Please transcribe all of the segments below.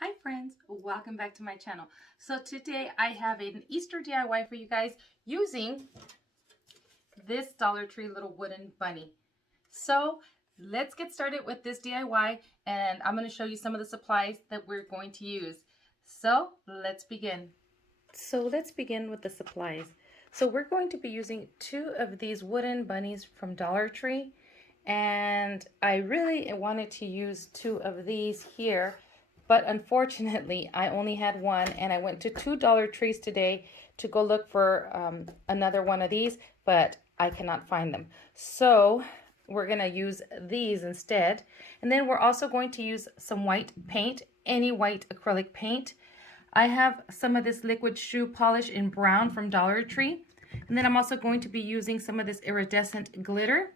Hi friends, welcome back to my channel. So today I have an Easter DIY for you guys using this Dollar Tree little wooden bunny. So let's get started with this DIY and I'm going to show you some of the supplies that we're going to use. So let's begin. So let's begin with the supplies. So we're going to be using 2 of these wooden bunnies from Dollar Tree, and I really wanted to use 2 of these here, but unfortunately I only had one, and I went to 2 Dollar Trees today to go look for another one of these, but I cannot find them. So we're going to use these instead. And then we're also going to use some white paint, any white acrylic paint. I have some of this liquid shoe polish in brown from Dollar Tree. And then I'm also going to be using some of this iridescent glitter.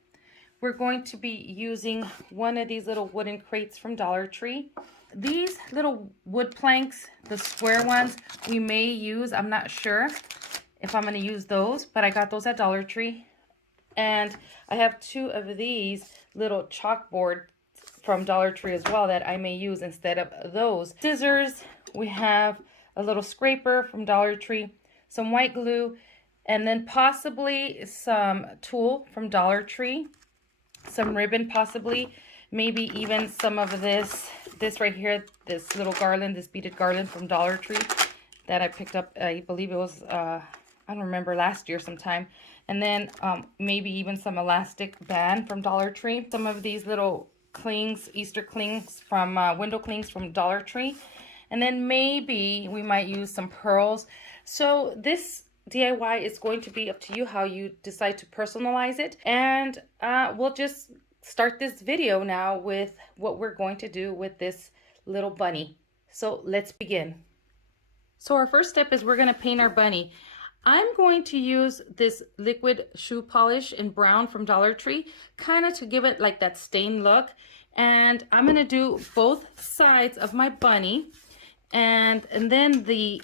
We're going to be using one of these little wooden crates from Dollar Tree. These little wood planks, the square ones, we may use. I'm not sure if I'm going to use those, but I got those at Dollar Tree. And I have 2 of these little chalkboard from Dollar Tree as well that I may use instead of those. Scissors, we have a little scraper from Dollar Tree, some white glue, and then possibly some tulle from Dollar Tree, some ribbon possibly, maybe even some of this right here, this little garland, this beaded garland from Dollar Tree that I picked up, I believe it was, I don't remember, last year sometime. And then maybe even some elastic band from Dollar Tree. Some of these little clings, Easter clings from window clings from Dollar Tree. And then maybe we might use some pearls. So this DIY is going to be up to you how you decide to personalize it. And we'll just start this video now with what we're going to do with this little bunny. So let's begin. So our first step is we're going to paint our bunny. I'm going to use this liquid shoe polish in brown from Dollar Tree, kind of to give it like that stained look. And I'm going to do both sides of my bunny, and then the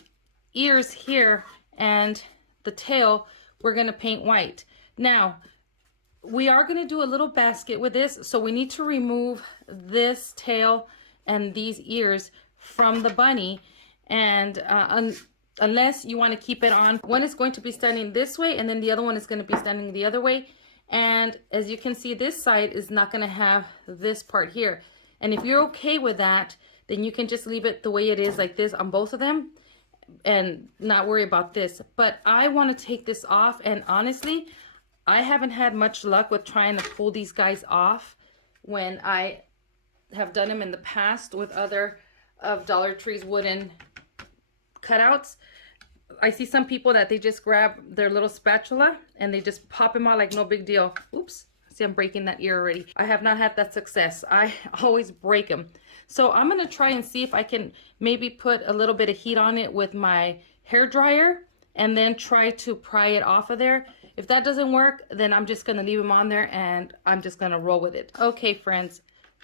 ears here and the tail we're going to paint white. Now we are going to do a little basket with this, so we need to remove this tail and these ears from the bunny, and unless you want to keep it on. One is going to be standing this way, and then the other one is going to be standing the other way. And as you can see, this side is not going to have this part here. And if you're okay with that, then you can just leave it the way it is, like this, on both of them, and not worry about this. But I want to take this off, and honestly, I haven't had much luck with trying to pull these guys off when I have done them in the past with other of Dollar Tree's wooden cutouts. I see some people that they just grab their little spatula and they just pop them out like no big deal. Oops, see, I'm breaking that ear already. I have not had that success. I always break them. So I'm going to try and see if I can maybe put a little bit of heat on it with my hair dryer and then try to pry it off of there. If that doesn't work, then I'm just going to leave them on there and I'm just going to roll with it. Okay, friends.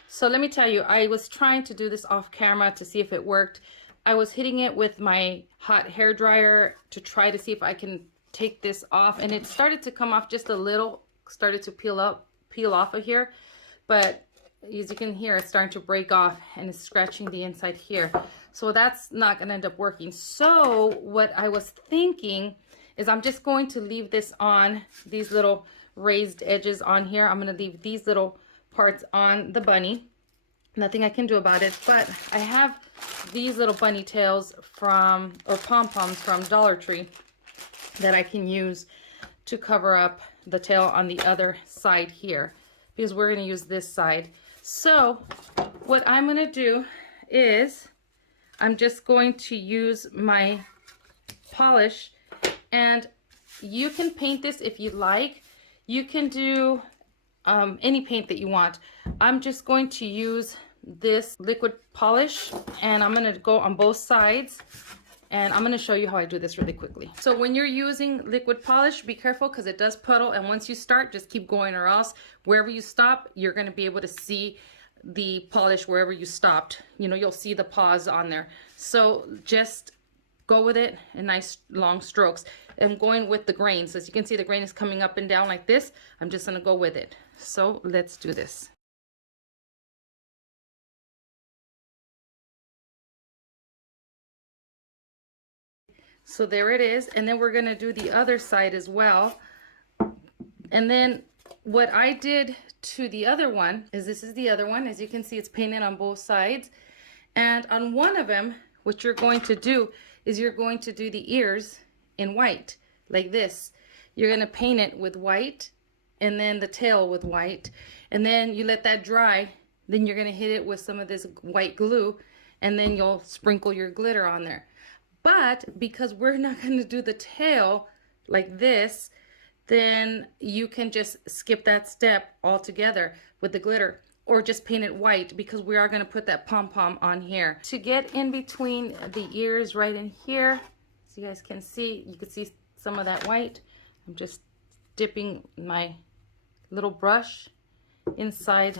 So let me tell you, I was trying to do this off camera to see if it worked. I was hitting it with my hot hair dryer to try to see if I can take this off, and it started to come off just a little, started to peel off of here, but as you can hear, it's starting to break off and it's scratching the inside here. So that's not going to end up working. So what I was thinking is I'm just going to leave this on, these little raised edges on here. I'm going to leave these little parts on the bunny. Nothing I can do about it, but I have these little bunny tails from, or pom-poms from Dollar Tree that I can use to cover up the tail on the other side here, because we're going to use this side. So what I'm going to do is I'm just going to use my polish, and you can paint this if you like. You can do any paint that you want. I'm just going to use this liquid polish, and I'm going to go on both sides, and I'm going to show you how I do this really quickly. So when you're using liquid polish, be careful because it does puddle, and once you start, just keep going, or else wherever you stop, you're going to be able to see the polish wherever you stopped. You know, you'll see the pause on there. So just go with it in nice long strokes. I'm going with the grains. As you can see, the grain is coming up and down like this. I'm just going to go with it. So let's do this. So there it is. And then we're going to do the other side as well. And then what I did to the other one is, this is the other one. As you can see, it's painted on both sides. And on one of them, what you're going to do is you're going to do the ears in white, like this. You're going to paint it with white, and then the tail with white. And then you let that dry. Then you're going to hit it with some of this white glue, and then you'll sprinkle your glitter on there. But because we're not going to do the tail like this, then you can just skip that step altogether with the glitter, or just paint it white, because we are going to put that pom-pom on here. To get in between the ears right in here, so you guys can see, you can see some of that white. I'm just dipping my little brush inside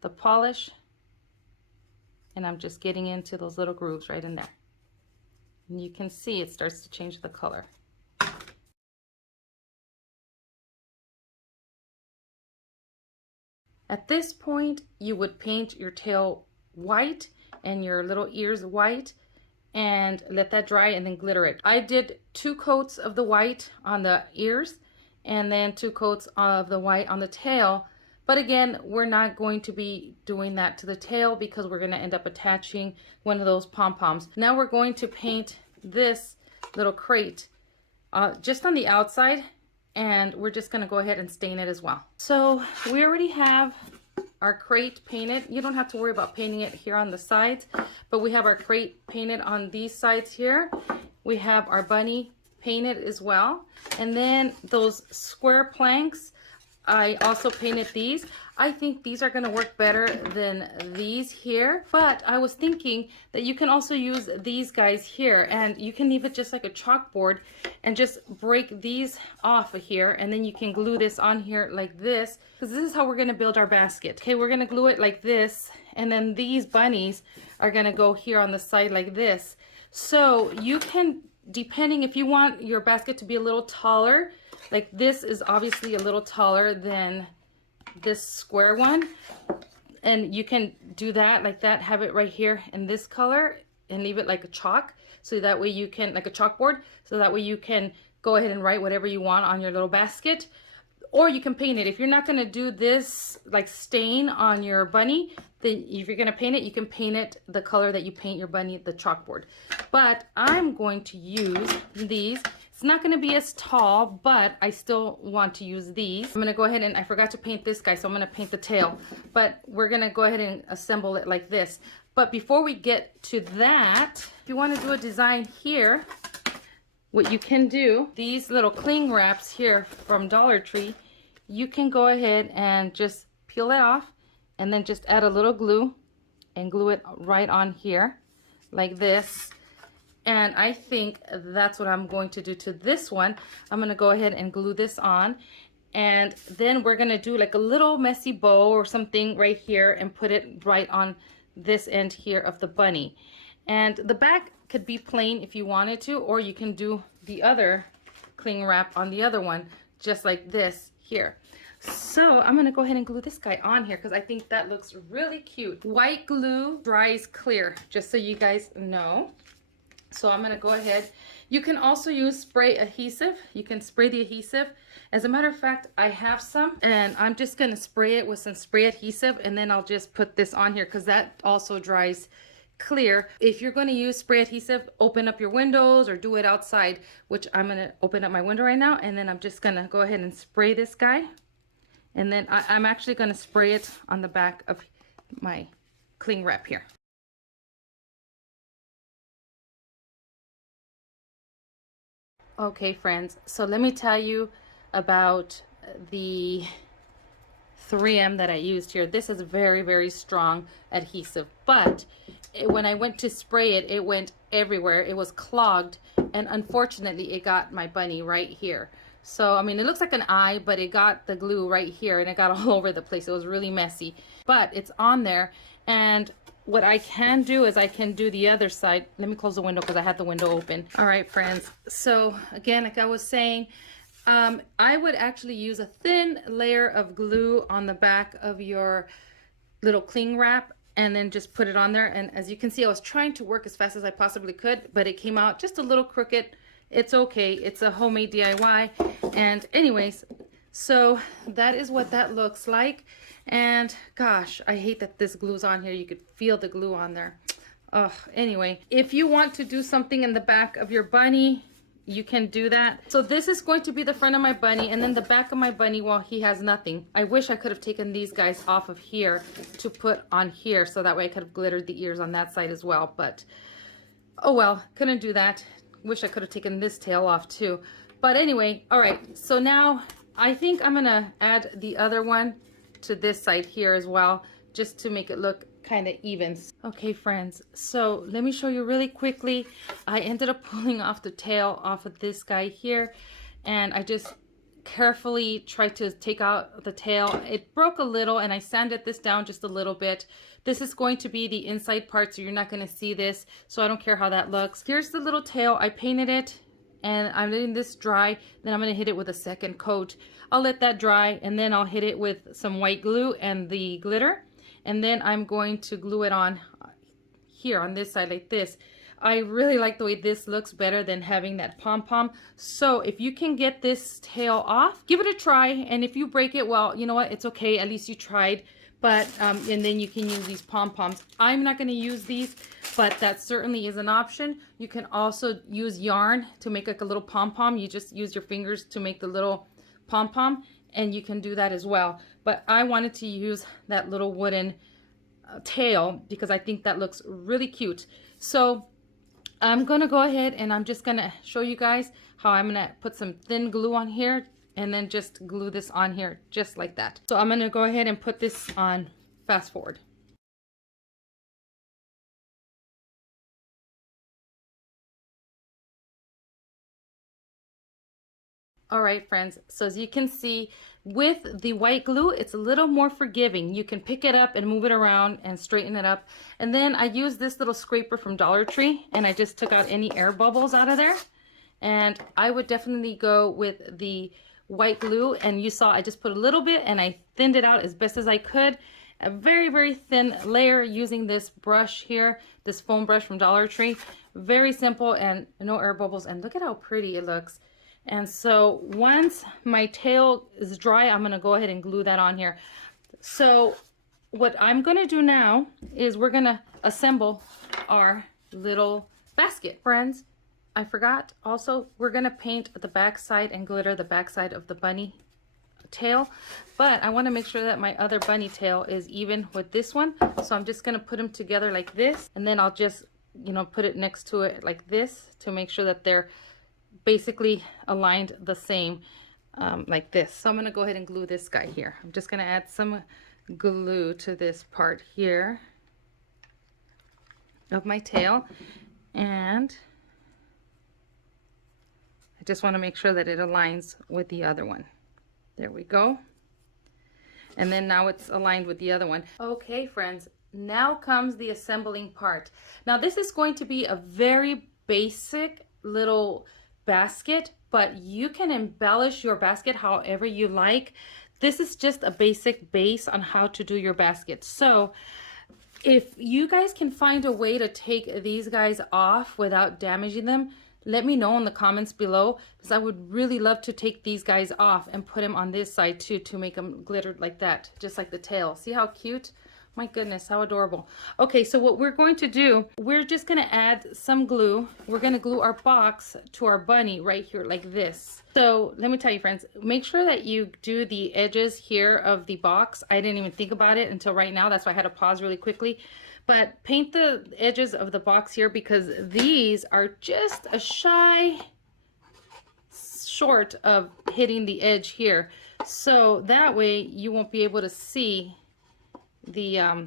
the polish, and I'm just getting into those little grooves right in there. And you can see it starts to change the color. At this point, you would paint your tail white and your little ears white, and let that dry and then glitter it. I did 2 coats of the white on the ears and then 2 coats of the white on the tail. But again, we're not going to be doing that to the tail because we're going to end up attaching one of those pom-poms. Now we're going to paint this little crate just on the outside, and we're just going to go ahead and stain it as well. So we already have our crate painted. You don't have to worry about painting it here on the sides, but we have our crate painted on these sides here. We have our bunny painted as well. And then those square planks, I also painted these. I think these are going to work better than these here, but I was thinking that you can also use these guys here, and you can leave it just like a chalkboard and just break these off of here, and then you can glue this on here like this, because this is how we're going to build our basket. Okay, we're going to glue it like this, and then these bunnies are going to go here on the side like this. So you can, depending if you want your basket to be a little taller, like this is obviously a little taller than this square one, and you can do that like that, have it right here in this color and leave it like a chalk, so that way you can, like a chalkboard, so that way you can go ahead and write whatever you want on your little basket. Or you can paint it. If you're not going to do this like stain on your bunny, then if you're going to paint it, you can paint it the color that you paint your bunny, the chalkboard. But I'm going to use these. It's not going to be as tall, but I still want to use these. I'm going to go ahead and, I forgot to paint this guy, so I'm going to paint the tail. But we're going to go ahead and assemble it like this. But before we get to that, if you want to do a design here, what you can do, these little cling wraps here from Dollar Tree, you can go ahead and just peel it off and then just add a little glue and glue it right on here like this. And I think that's what I'm going to do to this one. I'm going to go ahead and glue this on, and then we're going to do like a little messy bow or something right here and put it right on this end here of the bunny. And the back could be plain if you wanted to, or you can do the other cling wrap on the other one just like this here. So I'm going to go ahead and glue this guy on here because I think that looks really cute. White glue dries clear, just so you guys know. So I'm going to go ahead. You can also use spray adhesive. You can spray the adhesive. As a matter of fact, I have some, and I'm just going to spray it with some spray adhesive, and then I'll just put this on here because that also dries clear. If you're going to use spray adhesive, open up your windows or do it outside, which I'm going to open up my window right now, and then I'm just going to go ahead and spray this guy. And then I'm actually going to spray it on the back of my cling wrap here. Okay, friends, so let me tell you about the 3M that I used here. This is very, very strong adhesive, but when I went to spray it, it went everywhere. It was clogged, and unfortunately it got my bunny right here. So I mean, it looks like an eye, but it got the glue right here and it got all over the place. It was really messy, but it's on there. And what I can do is I can do the other side. Let me close the window because I had the window open. All right, friends. So again, like I was saying, I would actually use a thin layer of glue on the back of your little cling wrap and then just put it on there. And as you can see, I was trying to work as fast as I possibly could, but it came out just a little crooked. It's okay. It's a homemade DIY. And anyways, so that is what that looks like. And gosh, I hate that this glue's on here. You could feel the glue on there. Anyway, if you want to do something in the back of your bunny, you can do that. So this is going to be the front of my bunny, and then the back of my bunny, well, he has nothing. I wish I could have taken these guys off of here to put on here, so that way I could have glittered the ears on that side as well, but oh well, couldn't do that. Wish I could have taken this tail off too. But anyway, all right, so now I think I'm gonna add the other one to this side here as well, just to make it look kind of even. Okay friends, so let me show you really quickly. I ended up pulling off the tail off of this guy here, and I just carefully tried to take out the tail. It broke a little, and I sanded this down just a little bit. This is going to be the inside part, so you're not going to see this, so I don't care how that looks. Here's the little tail. I painted it, and I'm letting this dry. Then I'm going to hit it with a second coat. I'll let that dry, and then I'll hit it with some white glue and the glitter. And then I'm going to glue it on here on this side like this. I really like the way this looks better than having that pom-pom. So if you can get this tail off, give it a try. And if you break it, well, you know what? It's okay. At least you tried. But, and then you can use these pom-poms. I'm not going to use these, but that certainly is an option. You can also use yarn to make like a little pom-pom. You just use your fingers to make the little pom-pom, and you can do that as well. But I wanted to use that little wooden tail because I think that looks really cute. So I'm gonna go ahead and I'm just gonna show you guys how I'm gonna put some thin glue on here and then just glue this on here just like that. So I'm gonna go ahead and put this on fast forward. All right, friends, so as you can see, with the white glue, it's a little more forgiving. You can pick it up and move it around and straighten it up. And then I used this little scraper from Dollar Tree, and I just took out any air bubbles out of there. And I would definitely go with the white glue, and you saw I just put a little bit and I thinned it out as best as I could. A very, very thin layer using this brush here, this foam brush from Dollar Tree. Very simple and no air bubbles, and look at how pretty it looks. And so once my tail is dry, I'm gonna go ahead and glue that on here. So what I'm gonna do now is we're gonna assemble our little basket. Friends, I forgot also, we're gonna paint the back side and glitter the back side of the bunny tail, but I wanna make sure that my other bunny tail is even with this one. So I'm just gonna put them together like this, and then I'll just, you know, put it next to it like this to make sure that they're basically aligned the same, like this. So I'm gonna go ahead and glue this guy here. I'm just gonna add some glue to this part here of my tail, and I just want to make sure that it aligns with the other one. There we go. And then now it's aligned with the other one. Okay, friends, now comes the assembling part. Now this is going to be a very basic little basket, but you can embellish your basket however you like. This is just a basic base on how to do your basket. So if you guys can find a way to take these guys off without damaging them, let me know in the comments below, because I would really love to take these guys off and put them on this side too, to make them glittered like that, just like the tail. See how cute? My goodness, how adorable. Okay, so what we're going to do, we're just gonna add some glue. We're gonna glue our box to our bunny right here like this. So let me tell you, friends, make sure that you do the edges here of the box. I didn't even think about it until right now. That's why I had to pause really quickly. But paint the edges of the box here, because these are just a shy short of hitting the edge here. So that way you won't be able to see this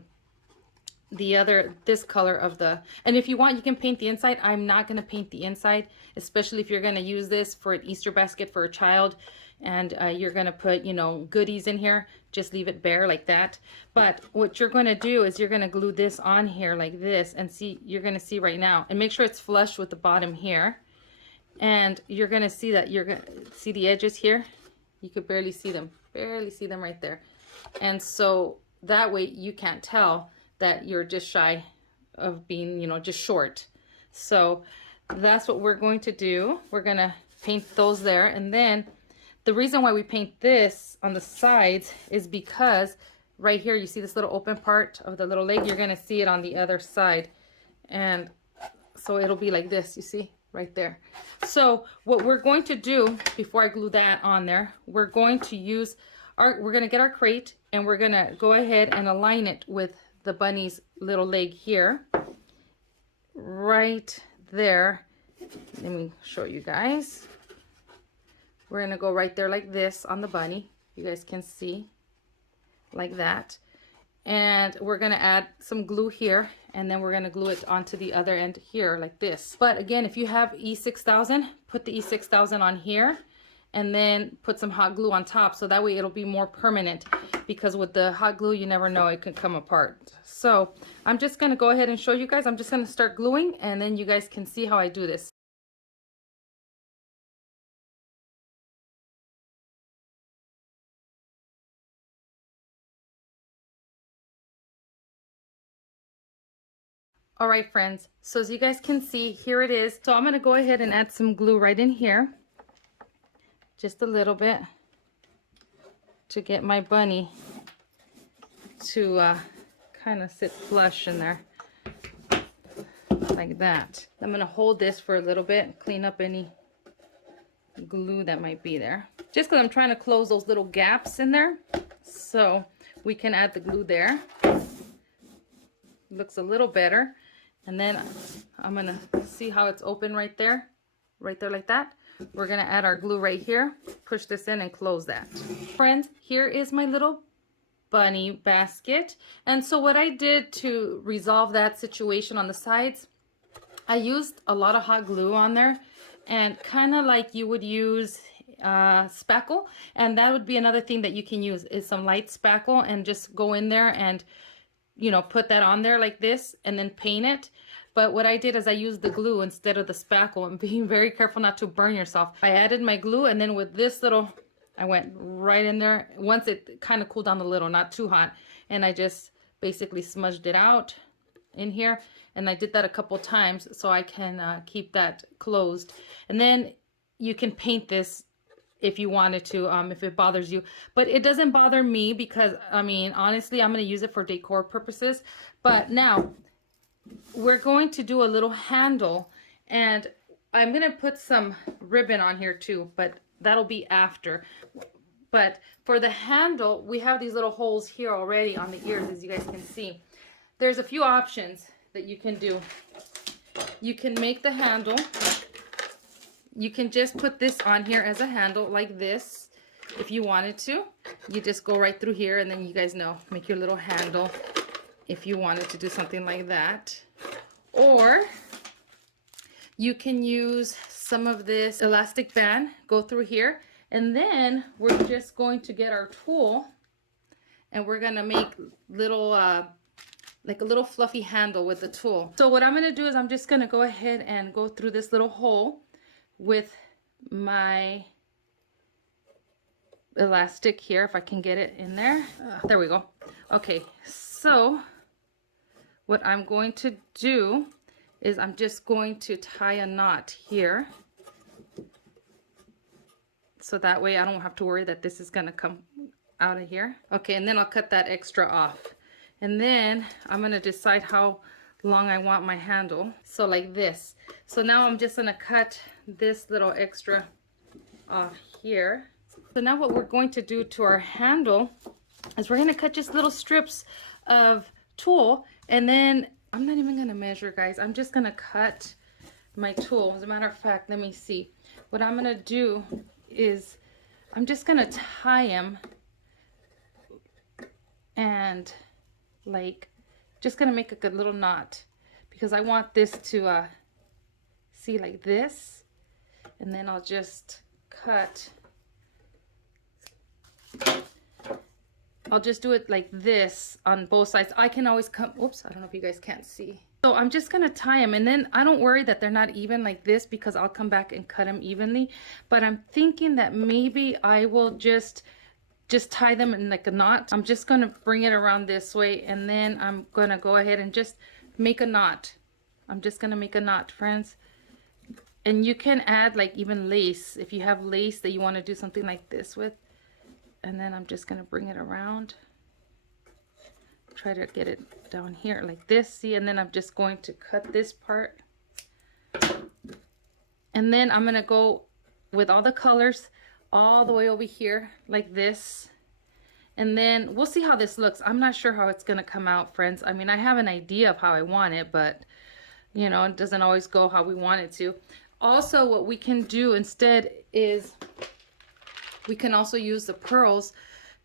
color of the, and if you want, you can paint the inside. I'm not going to paint the inside, especially if you're going to use this for an Easter basket for a child, and you're going to put, you know, goodies in here. Just leave it bare like that. But what you're going to do is you're going to glue this on here like this, and see, you're going to see right now, and make sure it's flush with the bottom here, and you're going to see that, you're going to see the edges here. You could barely see them right there. And so that way you can't tell that you're just shy of being, you know, just short. So that's what we're going to do. We're gonna paint those there, and then the reason why we paint this on the sides is because right here you see this little open part of the little leg. You're gonna see it on the other side, and so it'll be like this, you see right there. So what we're going to do before I glue that on there, we're going to use we're gonna get our crate, and we're gonna go ahead and align it with the bunny's little leg here, right there. Let me show you guys. We're gonna go right there like this on the bunny. You guys can see like that. And we're gonna add some glue here, and then we're gonna glue it onto the other end here like this. But again, if you have E6000, put the E6000 on here and then put some hot glue on top, so that way it'll be more permanent, because with the hot glue you never know, it could come apart. So I'm just gonna go ahead and show you guys. I'm just gonna start gluing, and then you guys can see how I do this. All right, friends, so as you guys can see, here it is. So I'm gonna go ahead and add some glue right in here, just a little bit, to get my bunny to kind of sit flush in there like that. I'm gonna hold this for a little bit, clean up any glue that might be there, just because I'm trying to close those little gaps in there, so we can add the glue there. Looks a little better. And then I'm gonna see how it's open right there like that. We're gonna add our glue right here, push this in and close that. Friends, here is my little bunny basket. And so what I did to resolve that situation on the sides, I used a lot of hot glue on there, and kind of like you would use spackle. And that would be another thing that you can use, is some light spackle, and just go in there and, you know, put that on there like this and then paint it. But what I did is I used the glue instead of the spackle, and being very careful not to burn yourself. I added my glue, and then with this little, I went right in there once it kind of cooled down a little, not too hot, and I just basically smudged it out in here. And I did that a couple times so I can keep that closed. And then you can paint this if you wanted to, if it bothers you. But it doesn't bother me, because I mean, honestly, I'm going to use it for decor purposes. But now we're going to do a little handle, and I'm going to put some ribbon on here too, but that'll be after. But for the handle, we have these little holes here already on the ears, as you guys can see. There's a few options that you can do. You can make the handle. You can just put this on here as a handle like this. If you wanted to, you just go right through here, and then you guys know, make your little handle if you wanted to do something like that. Or you can use some of this elastic band, go through here, and then we're just going to get our tool, and we're gonna make little like a little fluffy handle with the tool. So what I'm gonna do is I'm just gonna go ahead and go through this little hole with my elastic here, if I can get it in there. There we go. Okay, so what I'm going to do is I'm just going to tie a knot here, so that way I don't have to worry that this is gonna come out of here. Okay, and then I'll cut that extra off, and then I'm gonna decide how long I want my handle. So like this. So now I'm just gonna cut this little extra off here. So now what we're going to do to our handle is we're gonna cut just little strips of tulle, and then I'm not even gonna measure, guys. I'm just gonna cut my tool. As a matter of fact, let me see. What I'm gonna do is I'm just gonna tie them, and like just gonna make a good little knot, because I want this to see like this, and then I'll just cut. I'll just do it like this on both sides. I can always come, oops, I don't know if you guys can't see. So I'm just gonna tie them, and then I don't worry that they're not even like this, because I'll come back and cut them evenly. But I'm thinking that maybe I will just just tie them in like a knot. I'm just going to bring it around this way, and then I'm going to go ahead and just make a knot. I'm just going to make a knot, friends. And you can add like even lace if you have lace that you want to do something like this with. And then I'm just going to bring it around. Try to get it down here like this. See, and then I'm just going to cut this part. And then I'm going to go with all the colors all the way over here like this. And then we'll see how this looks. I'm not sure how it's going to come out, friends. I mean, I have an idea of how I want it, but you know, it doesn't always go how we want it to. Also, what we can do instead is we can also use the pearls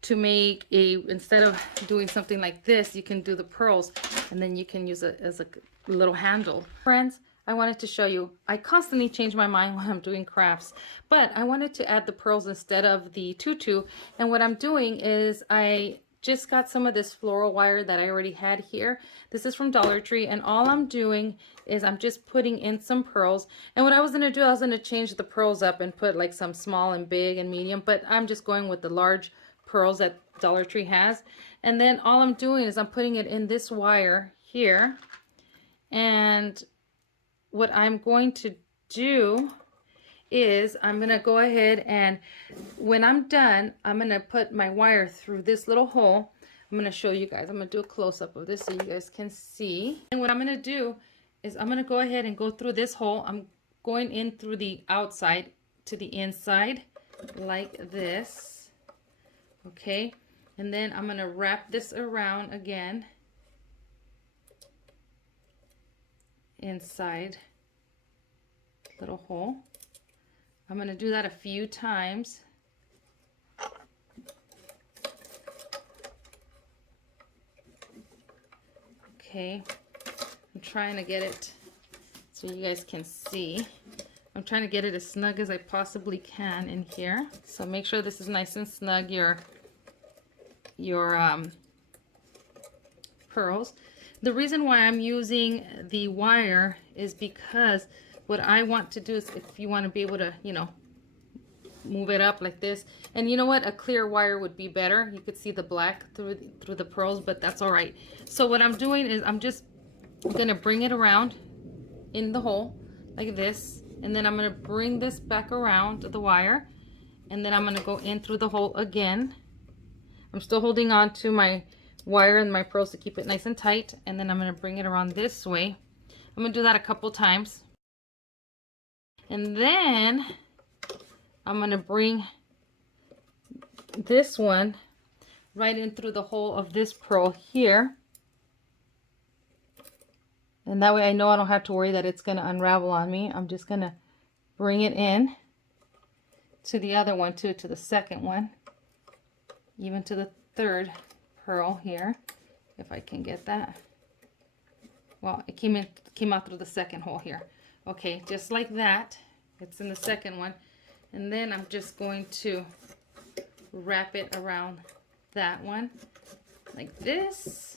to make a, instead of doing something like this, you can do the pearls, and then you can use it as a little handle. Friends, I wanted to show you, I constantly change my mind when I'm doing crafts, but I wanted to add the pearls instead of the tutu. And what I'm doing is I just got some of this floral wire that I already had here. This is from Dollar Tree, and all I'm doing is I'm just putting in some pearls. And what I was going to do, I was going to change the pearls up and put like some small and big and medium, but I'm just going with the large pearls that Dollar Tree has. And then all I'm doing is I'm putting it in this wire here. And what I'm going to do is I'm going to go ahead, and when I'm done, I'm going to put my wire through this little hole. I'm going to show you guys. I'm going to do a close-up of this so you guys can see. And what I'm going to do is I'm going to go ahead and go through this hole. I'm going in through the outside to the inside like this. Okay. And then I'm going to wrap this around again inside little hole. I'm going to do that a few times. Okay, I'm trying to get it so you guys can see. I'm trying to get it as snug as I possibly can in here. So make sure this is nice and snug, your pearls. The reason why I'm using the wire is because what I want to do is, if you want to be able to, you know, move it up like this. And you know what? A clear wire would be better. You could see the black through the pearls, but that's all right. So what I'm doing is I'm going to bring it around in the hole like this. And then I'm going to bring this back around the wire. And then I'm going to go in through the hole again. I'm still holding on to my wire and my pearls to keep it nice and tight. And then I'm going to bring it around this way. I'm going to do that a couple times. And then I'm going to bring this one right in through the hole of this pearl here. And that way I know I don't have to worry that it's going to unravel on me. I'm just going to bring it in to the other one too, to the second one, even to the third pearl here, if I can get that. Well, it came out through the second hole here. Okay, just like that. It's in the second one. And then I'm just going to wrap it around that one like this.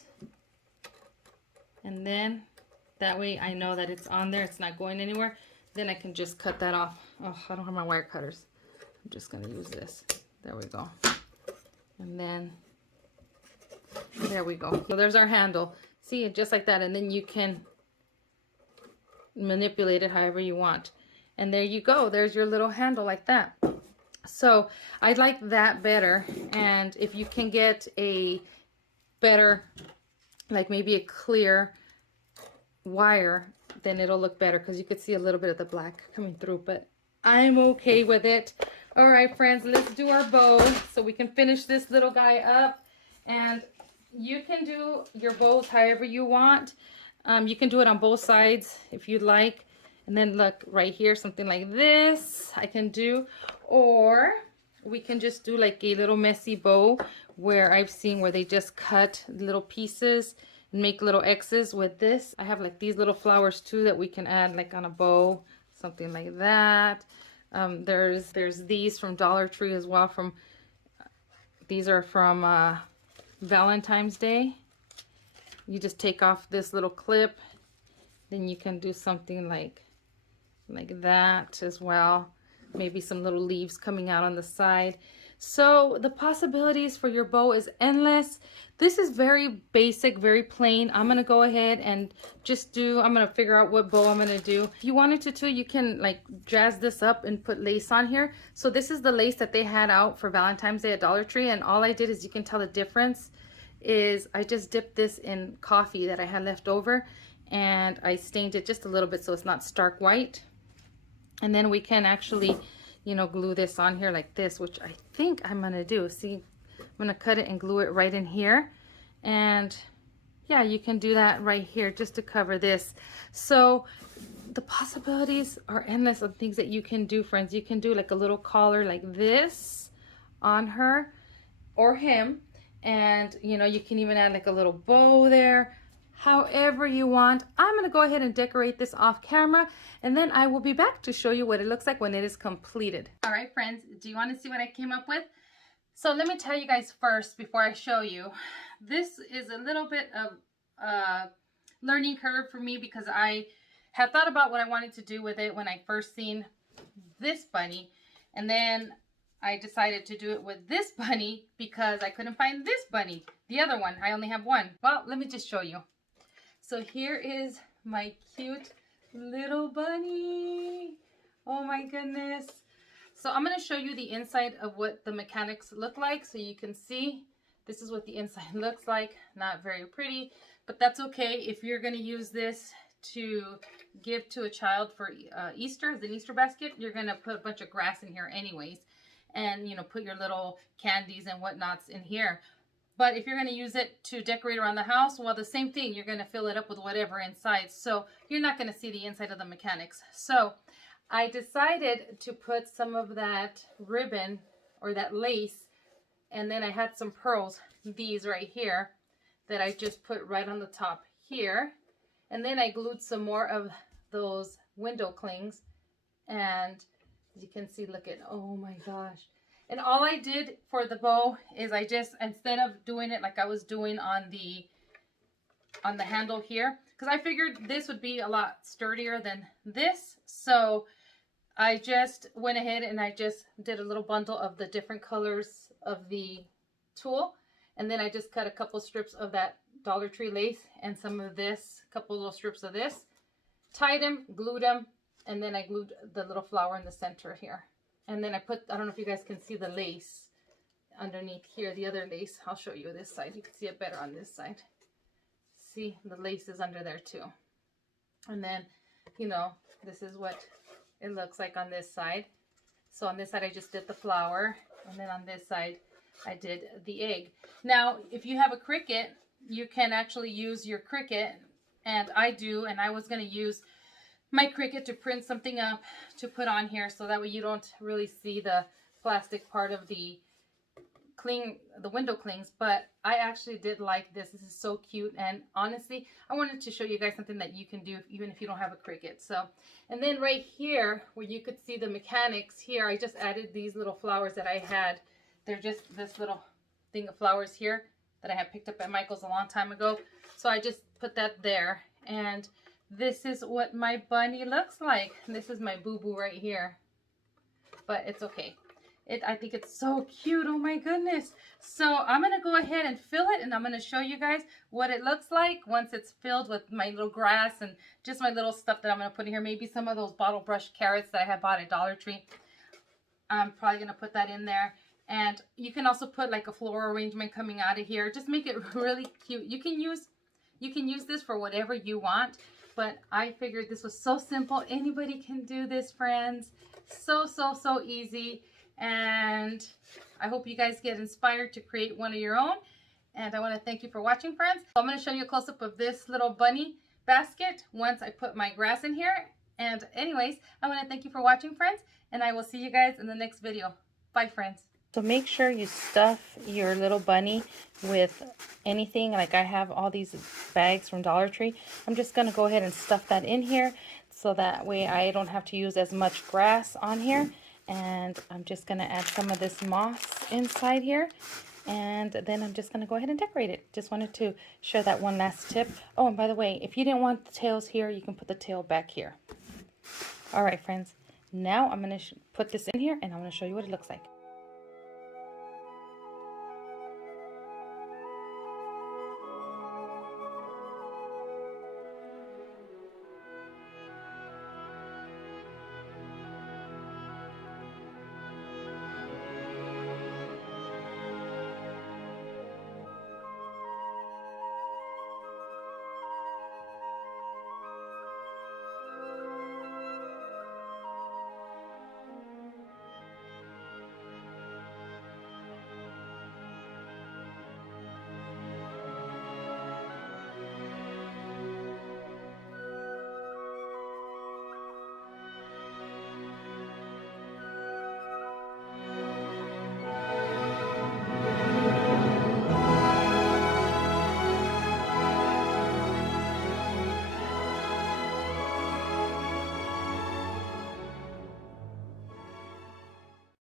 And then that way I know that it's on there. It's not going anywhere. Then I can just cut that off. Oh, I don't have my wire cutters. I'm just going to use this. There we go. And then there we go. So there's our handle. See, just like that. And then you can manipulate it however you want. And there you go. There's your little handle like that. So I like that better. And if you can get a better, like maybe a clear wire, then it'll look better because you could see a little bit of the black coming through. But I'm okay with it. All right, friends, let's do our bow so we can finish this little guy up. And you can do your bows however you want. You can do it on both sides if you'd like. And then look right here, something like this I can do. Or we can just do like a little messy bow where I've seen where they just cut little pieces and make little X's with this. I have like these little flowers too that we can add like on a bow, something like that. There's these from Dollar Tree as well. These are from Valentine's Day. You just take off this little clip, then you can do something like that as well. Maybe some little leaves coming out on the side. So the possibilities for your bow is endless. This is very basic, very plain. I'm gonna go ahead and I'm gonna figure out what bow I'm gonna do. If you wanted to too, you can like jazz this up and put lace on here. So this is the lace that they had out for Valentine's Day at Dollar Tree, and all I did is, you can tell the difference is I just dipped this in coffee that I had left over, and I stained it just a little bit so it's not stark white. And then we can actually, you know, glue this on here like this, which I think I'm gonna do. See, I'm gonna cut it and glue it right in here. And yeah, you can do that right here just to cover this. So the possibilities are endless of things that you can do, friends. You can do like a little collar like this on her or him. And you know, you can even add like a little bow there, however you want. I'm going to go ahead and decorate this off camera, and then I will be back to show you what it looks like when it is completed. All right, friends, do you want to see what I came up with? So let me tell you guys first before I show you. This is a little bit of a learning curve for me, because I had thought about what I wanted to do with it when I first seen this bunny, and then I decided to do it with this bunny because I couldn't find this bunny, the other one. I only have one. Well, let me just show you. So here is my cute little bunny. Oh my goodness. So I'm going to show you the inside of what the mechanics look like, so you can see. This is what the inside looks like. Not very pretty, but that's okay. If you're going to use this to give to a child for Easter, as an Easter basket, you're going to put a bunch of grass in here anyways, and you know, put your little candies and whatnots in here. But if you're going to use it to decorate around the house, well, the same thing. You're going to fill it up with whatever inside, so you're not going to see the inside of the mechanics. So I decided to put some of that ribbon or that lace, and then I had some pearls, these right here, that I just put right on the top here. And then I glued some more of those window clings, and as you can see, look at, oh my gosh. And all I did for the bow is I just, instead of doing it like I was doing on the handle here, because I figured this would be a lot sturdier than this, so I just went ahead and I just did a little bundle of the different colors of the tulle, and then I just cut a couple strips of that Dollar Tree lace and some of this, a couple little strips of this, tied them, glued them, and then I glued the little flower in the center here. And then I put, I don't know if you guys can see the lace underneath here, the other lace. I'll show you this side. You can see it better on this side. See, the lace is under there too. And then, you know, this is what it looks like on this side. So on this side, I just did the flower. And then on this side, I did the egg. Now, if you have a Cricut, you can actually use your Cricut. And I do, and I was going to use my Cricut to print something up to put on here, so that way you don't really see the plastic part of the window clings. But I actually did like this. This is so cute, and honestly, I wanted to show you guys something that you can do even if you don't have a Cricut. So, and then right here where you could see the mechanics here, I just added these little flowers that I had. They're just this little thing of flowers here that I had picked up at Michael's a long time ago. So I just put that there, and this is what my bunny looks like. This is my boo-boo right here. But it's okay. I think it's so cute. Oh my goodness. So I'm going to go ahead and fill it, and I'm going to show you guys what it looks like once it's filled with my little grass and just my little stuff that I'm going to put in here. Maybe some of those bottle brush carrots that I had bought at Dollar Tree. I'm probably going to put that in there. And you can also put like a floral arrangement coming out of here. Just make it really cute. You can use this for whatever you want. But I figured this was so simple. Anybody can do this, friends. So easy. And I hope you guys get inspired to create one of your own. And I want to thank you for watching, friends. So I'm going to show you a close-up of this little bunny basket once I put my grass in here. And anyways, I want to thank you for watching, friends. And I will see you guys in the next video. Bye, friends. So make sure you stuff your little bunny with anything. Like I have all these bags from Dollar Tree. I'm just going to go ahead and stuff that in here, so that way I don't have to use as much grass on here. And I'm just going to add some of this moss inside here. And then I'm just going to go ahead and decorate it. Just wanted to share that one last tip. Oh, and by the way, if you didn't want the tails here, you can put the tail back here. All right, friends. Now I'm going to put this in here, and I'm going to show you what it looks like.